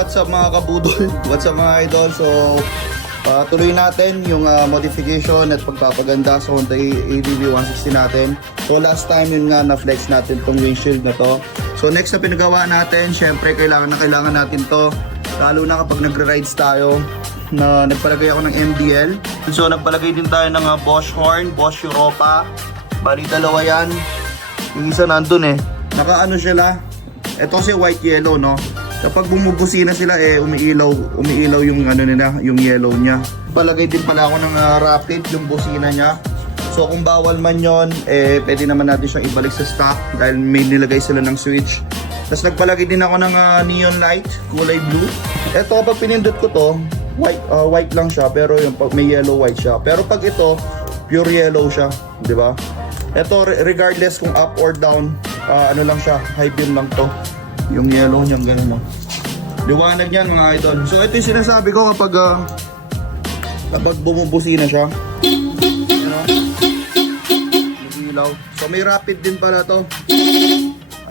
what's up mga kabudol? What's up mga idol? So, tuloy natin yung modification at pagpapaganda sa Honda ADV 160 natin. So, last time yun nga na-flex natin tong windshield na to. So, next na pinagawa natin, syempre kailangan natin to. Lalo na kapag nagre-rides tayo, na nagpalagay ako ng MDL. So, nagpalagay din tayo ng Bosch horn, Bosch Europa. Bali, dalawa yan. Yung isa nandun naka-ano sila. Ito kasi white yellow, no? Kapag bumubusina sila umiilaw yung ano nila, yung yellow niya. Palagay din pala ako ng rapid yung busina niya. So kung bawal man yon, pwede naman natin siyang ibalik sa stock dahil may nilagay sila ng switch. Tapos nagpalagay din ako ng neon light, kulay blue. Ito kapag pinindot ko to, white lang siya pero yung may yellow white siya. Pero pag ito, pure yellow siya, di ba? Ito regardless kung up or down, ano lang siya, high beam lang to. Yung yellow niyang gano'n, no? Liwanag yan mga idol. So ito yung sinasabi ko kapag bumubusina siya. You know? Nag-ilaw. So may rapid din pala to.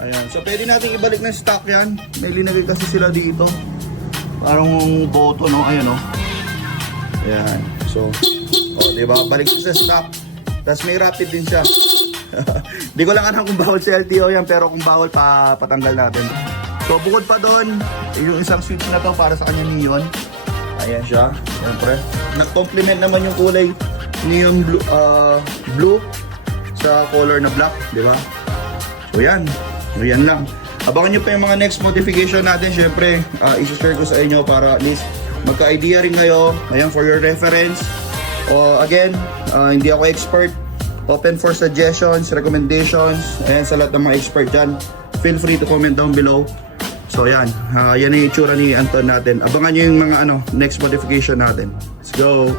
Ayan. So pwede natin ibalik ng stock yan. May linagay kasi sila dito. Parang boto, no? Ayan, no? Ayan. So, diba? Balik sa stock. Tapos may rapid din siya. Di ko lang alam kung bawal sa LTO yan, pero kung bawal patanggal natin. So bukod pa doon, yung isang switch na to para sa kanya neon. Ayan siya, siyempre. Nag-complement naman yung kulay neon blue sa color na black, di ba? So yan, lang. Abangan nyo pa yung mga next modification natin, siyempre. I-share ko sa inyo para at least magka-idea rin kayo. Ayan, for your reference. Again, hindi ako expert. Open for suggestions, recommendations, ayan sa lahat ng mga expert dyan. Feel free to comment down below. So yan, yan yung itsura ni Anton natin. Abangan nyo yung mga next modification natin. Let's go!